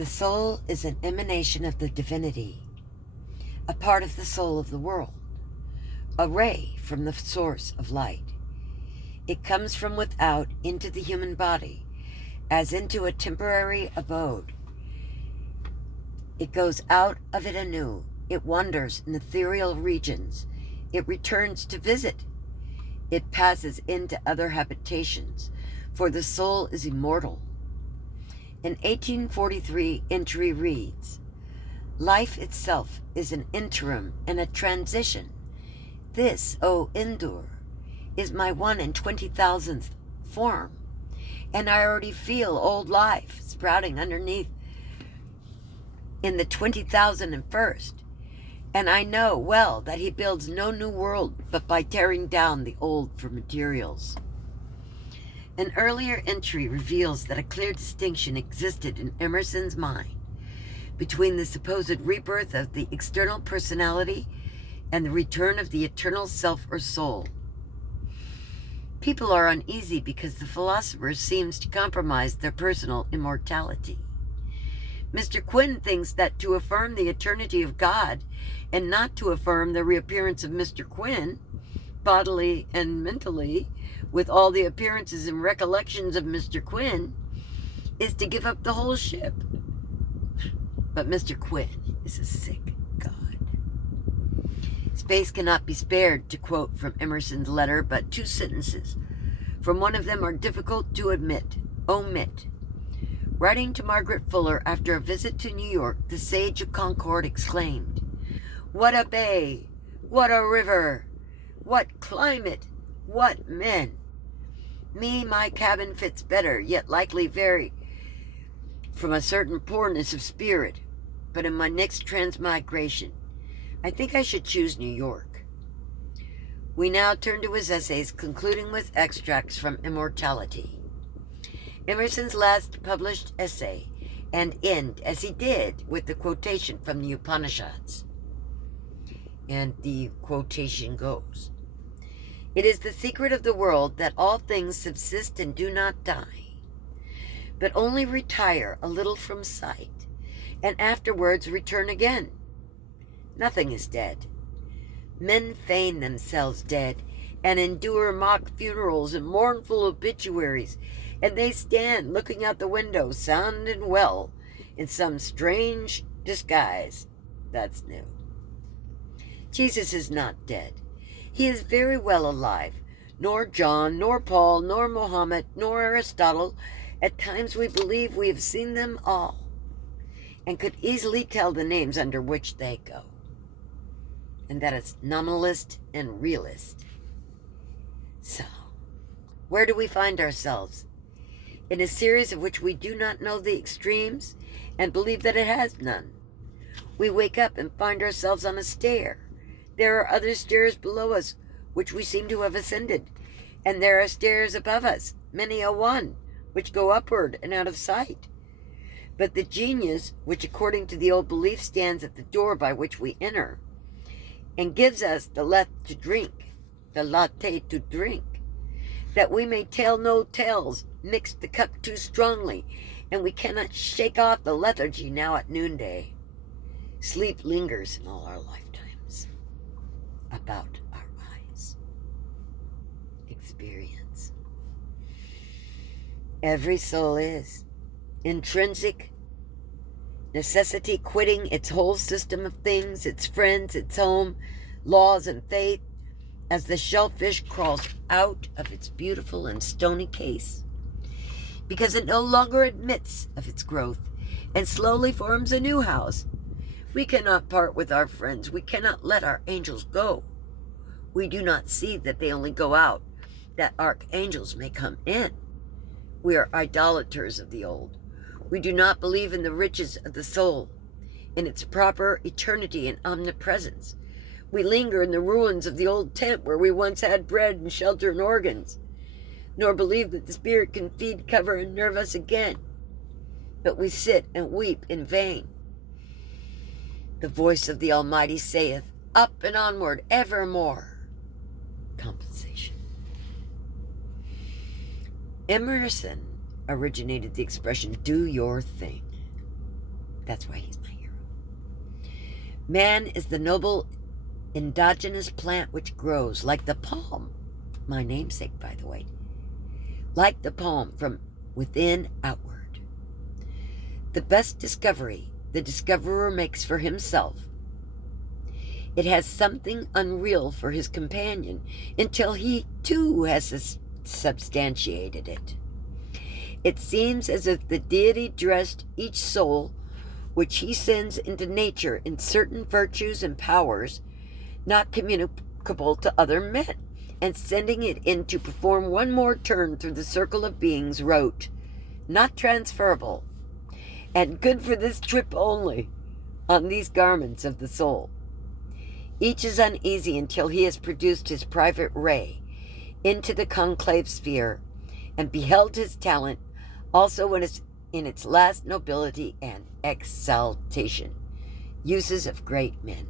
The soul is an emanation of the divinity, a part of the soul of the world, a ray from the source of light. It comes from without into the human body, as into a temporary abode. It goes out of it anew. It wanders in ethereal regions. It returns to visit. It passes into other habitations, for the soul is immortal. An 1843 entry reads, "Life itself is an interim and a transition. This, O Endur, is my 1 in 20,000th form, and I already feel old life sprouting underneath in the 20,001st, and I know well that he builds no new world but by tearing down the old for materials." An earlier entry reveals that a clear distinction existed in Emerson's mind between the supposed rebirth of the external personality and the return of the eternal self or soul. People are uneasy because the philosopher seems to compromise their personal immortality. Mr. Quinn thinks that to affirm the eternity of God and not to affirm the reappearance of Mr. Quinn, bodily and mentally, with all the appearances and recollections of Mr. Quinn, is to give up the whole ship. But Mr. Quinn is a sick God. Space cannot be spared, to quote from Emerson's letter, but 2 sentences from one of them are difficult to omit. Writing to Margaret Fuller after a visit to New York, the sage of Concord exclaimed, "What a bay! What a river! What climate! What men! Me, my cabin fits better, yet likely vary from a certain poorness of spirit. But in my next transmigration, I think I should choose New York." We now turn to his essays, concluding with extracts from Immortality. Emerson's last published essay, and end, as he did, with the quotation from the Upanishads. And the quotation goes, "It is the secret of the world that all things subsist and do not die, but only retire a little from sight, and afterwards return again. Nothing is dead. Men feign themselves dead, and endure mock funerals and mournful obituaries, and they stand looking out the window, sound and well, in some strange disguise. That's new. Jesus is not dead. He is very well alive. Nor John, nor Paul, nor Mohammed, nor Aristotle. At times we believe we have seen them all, and could easily tell the names under which they go. And that is nominalist and realist. So, where do we find ourselves? In a series of which we do not know the extremes and believe that it has none. We wake up and find ourselves on a stair. There are other stairs below us, which we seem to have ascended, and there are stairs above us, many a one, which go upward and out of sight. But the genius, which according to the old belief stands at the door by which we enter, and gives us the latte to drink, that we may tell no tales, mix the cup too strongly, and we cannot shake off the lethargy now at noonday. Sleep lingers in all our lifetimes about our eyes. Experience. Every soul is intrinsic necessity, quitting its whole system of things, its friends, its home, laws, and faith, as the shellfish crawls out of its beautiful and stony case, because it no longer admits of its growth, and slowly forms a new house. We cannot part with our friends. We cannot let our angels go. We do not see that they only go out, that archangels may come in. We are idolaters of the old. We do not believe in the riches of the soul, in its proper eternity and omnipresence. We linger in the ruins of the old tent where we once had bread and shelter and organs, nor believe that the spirit can feed, cover, and nerve us again. But we sit and weep in vain. The voice of the Almighty saith, "Up and onward, evermore." Compensation. Emerson originated the expression, "do your thing." That's why he's my hero. Man is the noble endogenous plant which grows like the palm, my namesake, by the way, like the palm from within outward. The best discovery the discoverer makes for himself. It has something unreal for his companion until he too has substantiated it. It seems as if the deity dressed each soul which he sends into nature in certain virtues and powers not communicable to other men, and sending it in to perform one more turn through the circle of beings, wrote, not transferable, and good for this trip only, on these garments of the soul. Each is uneasy until he has produced his private ray into the conclave sphere, and beheld his talent also when it's in its last nobility and exaltation. Uses of great men.